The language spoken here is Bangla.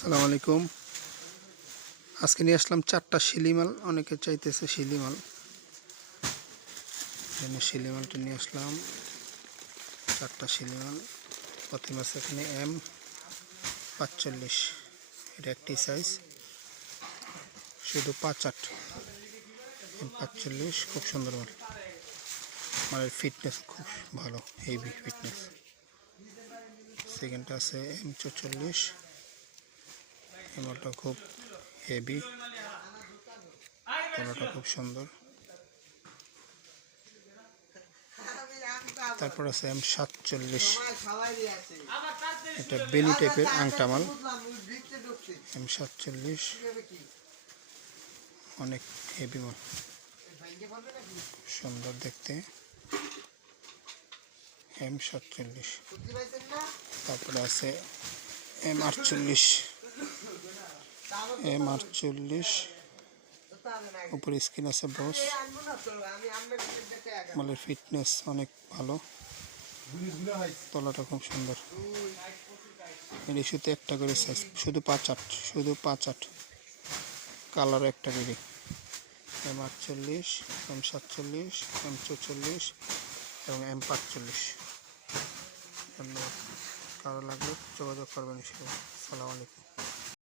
আসসালামু আলাইকুম। আজকে নিয়ে আসলাম 4টা শিলিমাল। অনেকে চাইতেছে শিলিমাল, শিলিমালটা নিয়ে আসলাম 4টা শিলিমাল। প্রথমে আছে এখানে M45, এটা একটি সাইজ, শুধু 5-8। M45 খুব সুন্দর মাল, মালের ফিটনেস খুব ভালো, হেভি ফিটনেস। সেকেন্ডটা আছে M44, এই মালটা খুব হেভি, কলাটা খুব সুন্দর। তারপর আছে M47, এটা বেনি টাইপের আংটা মাল। M47 অনেক হেভি মাল, সুন্দর দেখতে। M47। তারপরে আছে M48, উপরে স্ক্রিন আছে বস। মালের ফিটনেস অনেক ভালো, তলাটা খুব সুন্দর। এর ইস্যুতে একটা করে সাইজ, শুধু 5-8, শুধু 5-8, কালার একটা করে। M48, M47, M44 এবং M45। ধন্যবাদ। কারো লাগলে যোগাযোগ করবেন। আসসালামু আলাইকুম।